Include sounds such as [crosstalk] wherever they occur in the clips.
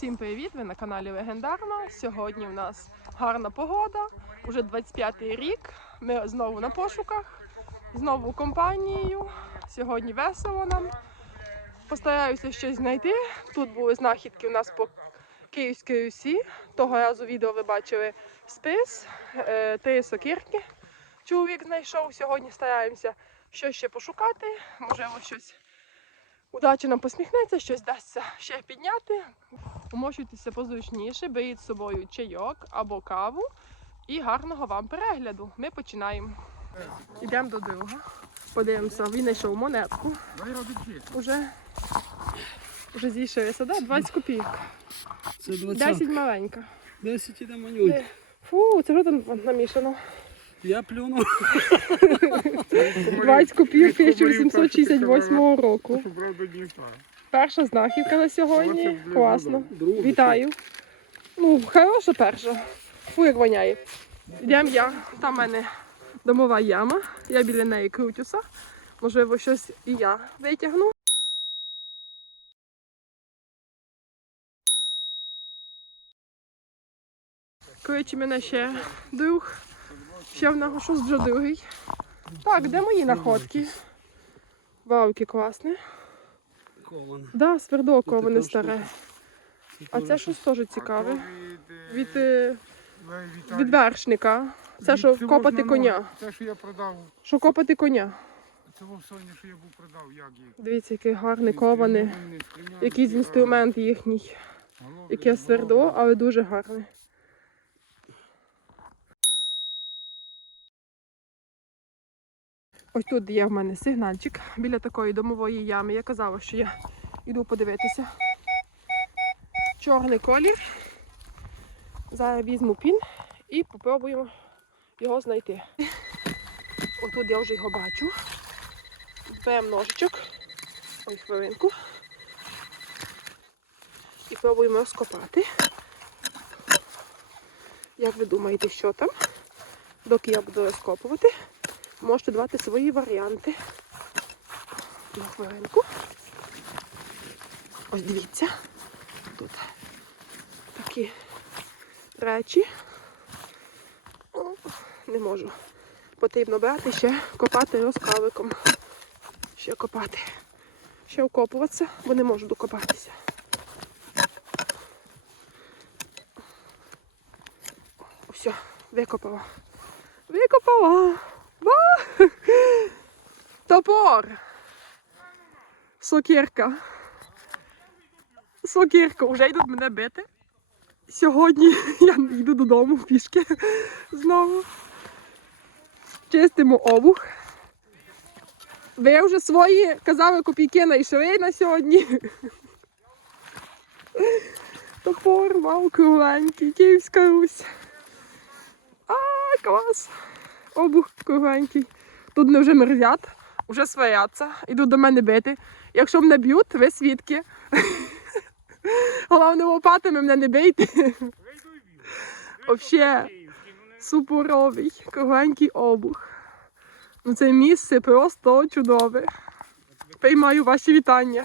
Всім привіт! Ви на каналі Легендарна. Сьогодні у нас гарна погода. Уже 25-й рік. Ми знову на пошуках, знову компанією. Сьогодні весело нам. Постараюся щось знайти. Тут були знахідки у нас по Київській Русі. Того разу відео ви бачили спис, е, три сокирки. Чоловік знайшов. Сьогодні стараємося щось ще пошукати. Можливо, щось удача нам посміхнеться, щось дасться ще підняти. Умощуйтеся позручніше, беріть з собою чайок або каву і гарного вам перегляду. Ми починаємо. Йдемо до друга. Подивимося, він знайшов монетку. Уже, уже зійшовся, да? 20 копійок. Це 10 маленька. 10 іде манюнь. Фу, це що там намішано? Я плюнув. [laughs] 20 копійок 1868 року. Перша знахідка на сьогодні. Класно. Вітаю. Ну, хороша перша. Фу, як воняє. Йдемо я. Там в мене домова яма. Я біля неї крутюся. Можливо, щось і я витягну. Кличе мене ще друг. Ще в нього щось вже другий. Так, де мої находки? Вау, яке класне. Коване. Да, свердло Тут старе. А це щось теж цікаве. Від, Від, е, від, від вершника. Це що копати коня. Те, що я продав, Що копати коня. це в Соні, що я був продав, як їх. Дивіться, який гарний кований. Якийсь інструмент їхній. Яке свердло, але дуже гарне. Ось тут є в мене сигнальчик біля такої домової ями. Я казала, що я йду подивитися. Чорний колір. Зараз візьму пін і попробуємо його знайти. Отут я вже його бачу. Беремо ножичок. Ой, хвилинку. І пробуємо розкопати. Як ви думаєте, що там? Доки я буду розкопувати, можете давати свої варіанти. На хвилинку. Ось дивіться. Тут такі речі. О, не можу. Потрібно брати ще копати розкавиком. Ще копати. Ще окопуватися, бо не можу докопатися. Все, викопала. Викопала. Ба! Топор. Сокирка. Сокирка. Вже йдуть мене бити. Сьогодні [laughs] я йду додому пішки знову. Чистимо обух. Ви вже свої казали копійки знайшли на сьогодні. [laughs] Топор, вау, кругленький, Київська Русь. А, клас. Обух кругленький. Тут не вже мерзять, вже сваряться, йдуть до мене бити. Якщо мене б'ють, ви свідки. Головне лопатами мене не бийте. Взагалі, супоровий, кругленький обух. Ну це місце просто чудове. Приймаю ваші вітання.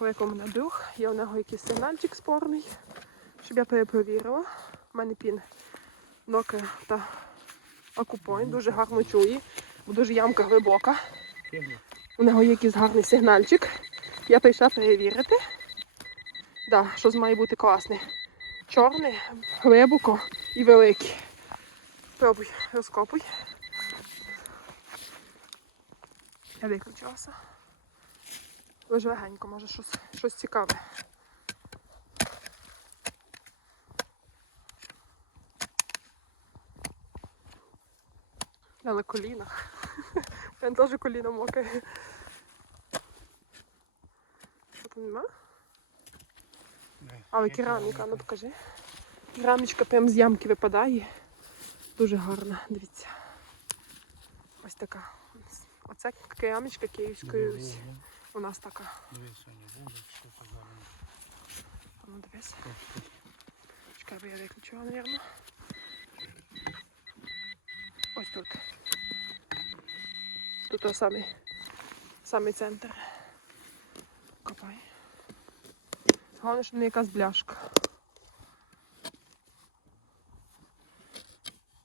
Покликав мене друг, є у нього якийсь сигнальчик спорний, щоб я перепровірила. У мене пін Nokia та Акупойн дуже гарно чує, бо дуже ямка глибока. У нього є якийсь гарний сигнальчик. Я прийшла перевірити. Да, щось має бути класне. Чорне, глибоко і велике. Пробуй, розкопуй. Я виключилася. Лише легенько, може щось, щось цікаве. Я на колінах. [laughs] Він теж коліно мокає. Що там нема? Але кераміка, ну покажи. Керамічка прям з ямки випадає. Дуже гарна, дивіться. Ось така. Оце керамічка Київської Русі у нас така. Дивись, Соня, буде, що це гарно. Ну, дивись. Чекай, бо я виключила, мабуть. Ось тут. Тут той самий, самий центр. Копай. Головне, що не якась бляшка.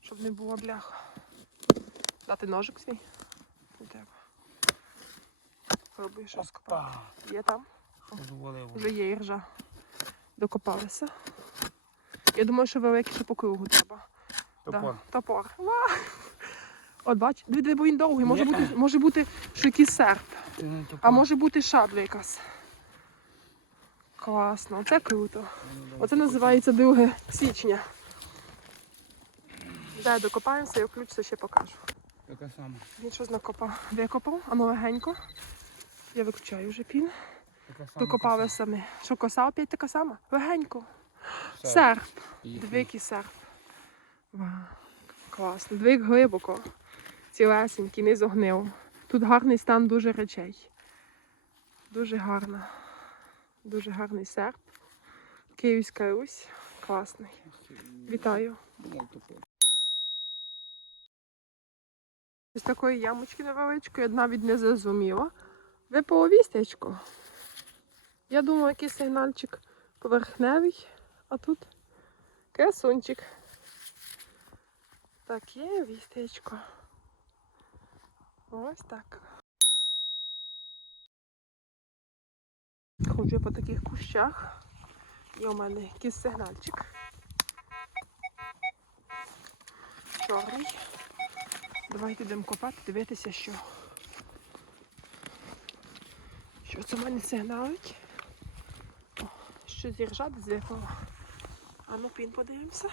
Щоб не було бляха. Дати ножик свій? Не. Пробуй щось копати. Є там. Дозволив. Вже є іржа. Докопалися. Я думаю, що великий ще по кругу треба. Топор. Да, топор. Ва! От бач, диви, диви, бо він довгий. Може бути, може бути, що якийсь серп. Ти не топор. А може бути шабля якась. Класно, це круто. Оце називається 2 січня. Дай докопаємося, я включуся, ще покажу. Яка сама? Він щось накопав. Викопав, а ну легенько. Я виключаю вже пін. Докопали самі. Що коса опять така сама? Легенько. Серп. І- Двикий серп. Вау. Класно. Двик глибоко. Цілесенький, не зогнив. Тут гарний стан дуже речей. Дуже гарно. Дуже гарний серп. Київська Русь. Класний. Вітаю. Ось такої ямочки невеличкої, одна від не зрозуміла. Випало вістечко. Я думала, якийсь сигнальчик поверхневий, а тут красунчик. Таке вістечко. Ось так. Ходжу по таких кущах. Є у мене якийсь сигнальчик. Чорний. Давайте йдемо копати, дивитися, що. Що це мене сигналить? О, що десь випало. А ну пін подивимося.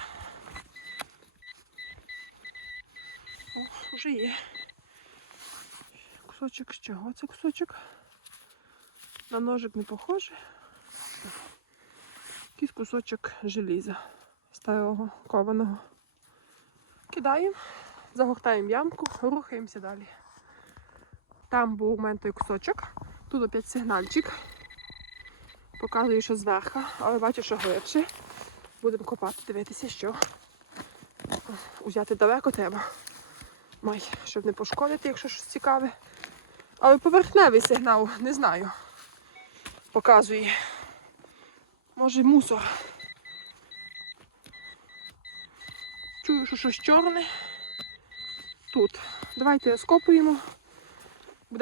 О, вже є. Кусочок з чого це кусочок? На ножик не похоже. Якийсь кусочок желіза старого кованого. Кидаємо. Загортаємо ямку, рухаємося далі. Там був у мене той кусочок. Тут опять сигнальчик. Показую, що зверху, але бачу, що глибше. Будемо копати, дивитися, що. Узяти далеко треба. Май, щоб не пошкодити, якщо щось цікаве. Але поверхневий сигнал, не знаю. Показує. Може мусор. Чую, що щось чорне тут. Давайте скопуємо.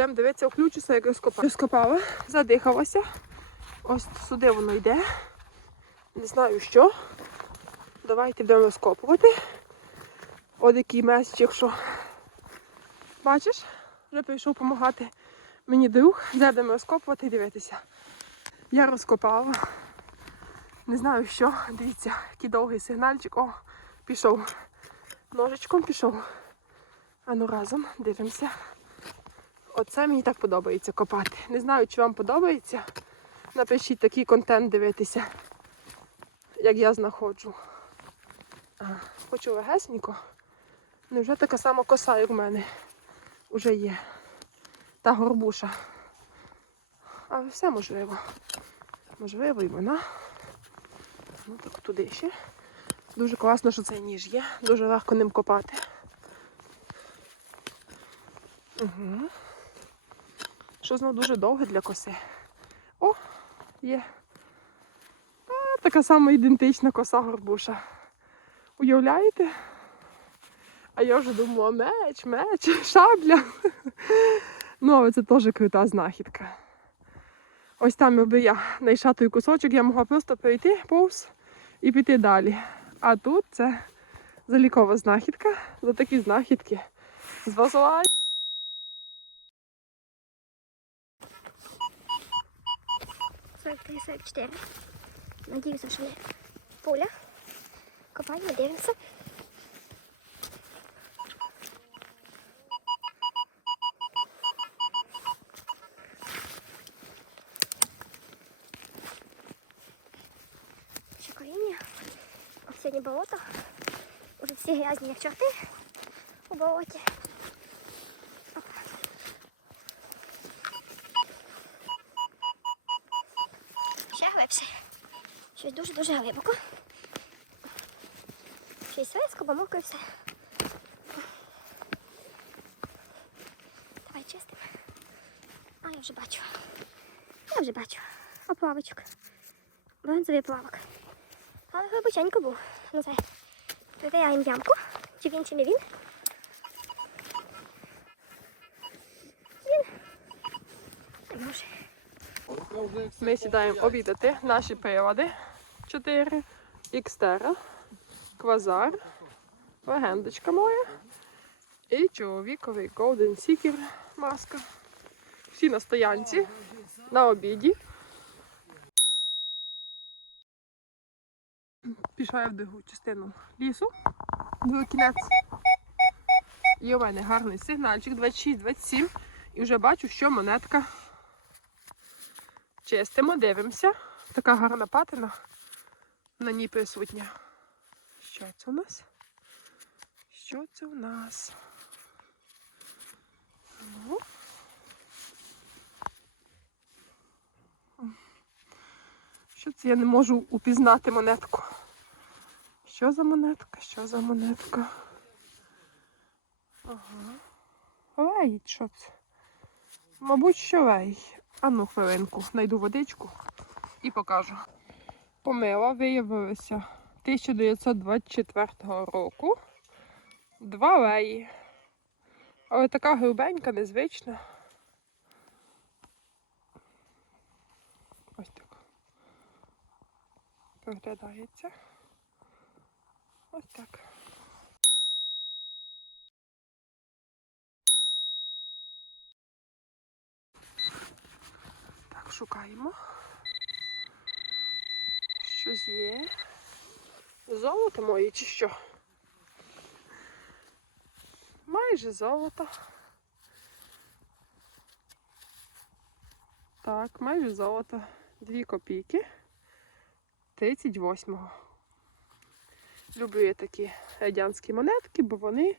Будемо дивитися, включуся, як розкопаю. Розкопала, задихалася. Ось сюди воно йде. Не знаю що. Давайте будемо розкопувати. От який месчик, що. Бачиш? Вже прийшов допомагати мені друг. Де будемо розкопувати і дивитися. Я розкопала. Не знаю що. Дивіться, який довгий сигнальчик. О, пішов. Ножичком пішов. А ну разом дивимося. Оце мені так подобається копати. Не знаю, чи вам подобається. Напишіть такий контент дивитися, як я знаходжу. Хочу легесенько. Невже така сама коса, як в мене вже є. Та горбуша. Але все можливо. Можливо, і вона. Ну так туди ще. Дуже класно, що цей ніж є. Дуже легко ним копати. Угу що знову дуже довге для коси. О, є. А, Така сама ідентична коса горбуша. Уявляєте? А я вже думала, меч, меч, [laughs] шабля. Ну, але це теж крута знахідка. Ось там, якби я знайшла той кусочок, я могла просто перейти повз і піти далі. А тут це залікова знахідка. За такі знахідки звозила. 44. Надіюся, що є поля. Копаємо, дивимося. Чекаємо. Сьогодні болото. Уже всі грязні, як чорти у болоті. Щось дуже-дуже глибоко. Й слизько, бо мокро все. Давай, чисто. А я вже бачу. Я вже бачу. Оплавочок. Бронзовий плавок. Але глибоченько був. Ну це. Вивіряємо ямку. Чи він, чи не. Він. Не може. Ми сідаємо обідати наші прилади. Чотири. Ікстера, квазар, легендочка моя і чоловіковий Golden Seeker маска. Всі на стоянці, на обіді. Пішла я в другу частину лісу. Другий кінець. І у мене гарний сигнальчик 26-27. І вже бачу, що монетка Чистимо, дивимося. Така гарна патина на ній присутня. Що це у нас? Що це у нас? Ну. Що це я не можу упізнати монетку? Що за монетка? Що за монетка? Ага. Леїть, що це? Мабуть, що лей. А ну хвилинку, знайду водичку і покажу. Помила виявилося 1924 року. Два леї. Але така грубенька, незвична. Ось так. Проглядається. Ось так. Так, шукаємо. Щось є. Золото моє чи що? Майже золото. Так, майже золото. Дві копійки. 38-го. Люблю я такі радянські монетки, бо вони в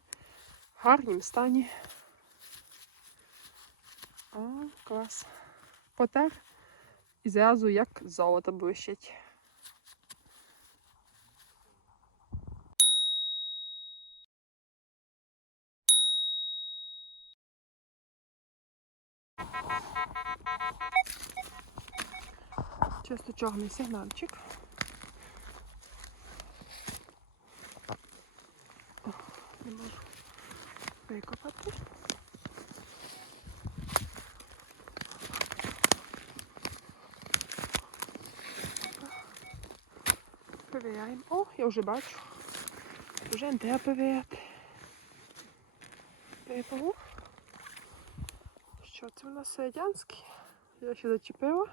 гарнім стані. О, клас. Потер і зразу як золото блищить. Чисто чорний сигнальчик. Не можу викопати. Перевіряємо. О, я вже бачу. Вже не треба перевіряти. Перепало. Що це у нас радянський? Я ще зачепила.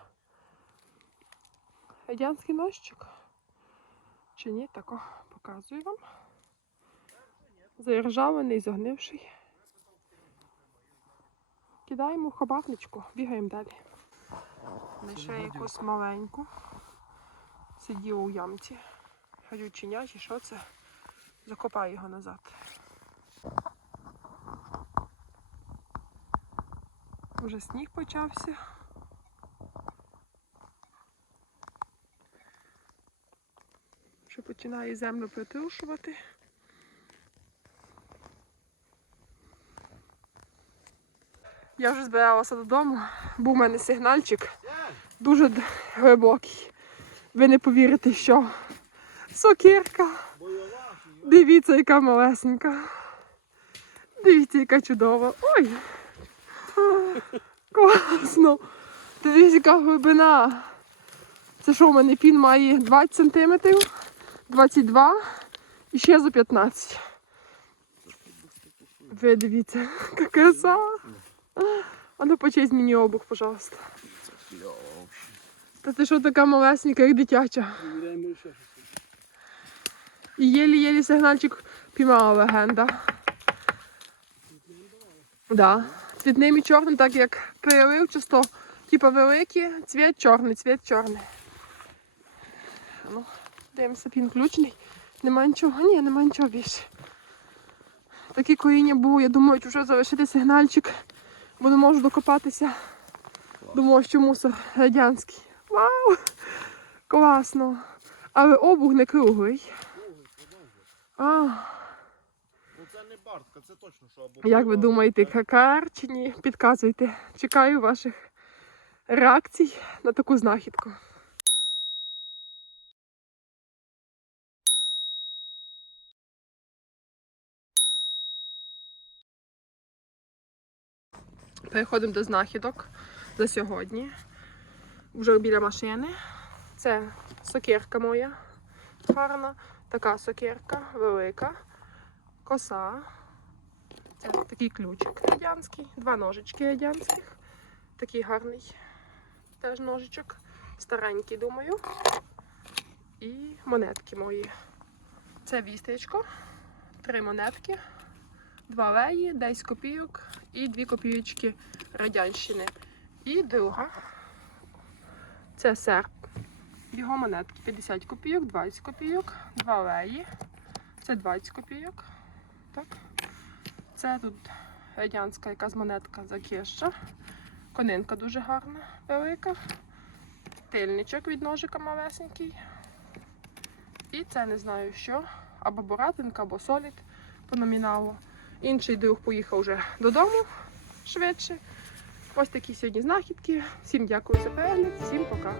Радянський нощик. Чи ні, тако показую вам. Заіржаваний, загнивший. Кидаємо в хабарничку, бігаємо далі. Знайшли якусь маленьку. Сиділа у ямці. Гадючиня чи що це? Закопаю його назад. Вже сніг почався. Вже починає землю притрушувати. Я вже збиралася додому. Був у мене сигнальчик дуже глибокий. Ви не повірите, що сокирка. Дивіться, яка малесенька. Дивіться, яка чудова. Ой! [laughs] Класно! Дивіться, яка глибина. Це що, у мене пін має 20 см, 22 і ще за 15. Ви дивіться, яка краса. А ну почесть мені обух, пожалуйста. Та ти що така малесенька, як дитяча. І єлі-єлі сигнальчик піймала легенда. Да. Цвітним і чорним, так як переливчасто, типу великі, цвіт чорний, цвіт чорний. Ну, дивимося, пін включений. Нема нічого, ні, нема нічого більше. Такі коріння було, я думаю, вже залишити сигнальчик, бо не можу докопатися. Думаю, що мусор радянський. Вау! Класно. Але обух не круглий. А, це не бартка, це точно що або. Як ви думаєте, какар чи ні? Підказуйте. Чекаю ваших реакцій на таку знахідку. Переходимо до знахідок за сьогодні. Вже біля машини. Це сокирка моя гарна. Така сокирка велика. Коса. Це такий ключик радянський, два ножички радянських. Такий гарний теж ножичок. Старенький, думаю. І монетки мої. Це вістечко, три монетки, два леї, 10 копійок і дві копійочки радянщини. І друга. Це серп. Його монетки 50 копійок, 20 копійок, два леї. Це 20 копійок. Так. Це тут радянська якась монетка закища. Конинка дуже гарна, велика. Тильничок від ножика малесенький. І це не знаю що. Або боратинка, або солід по номіналу. Інший друг поїхав вже додому швидше. Ось такі сьогодні знахідки. Всім дякую за перегляд, всім пока.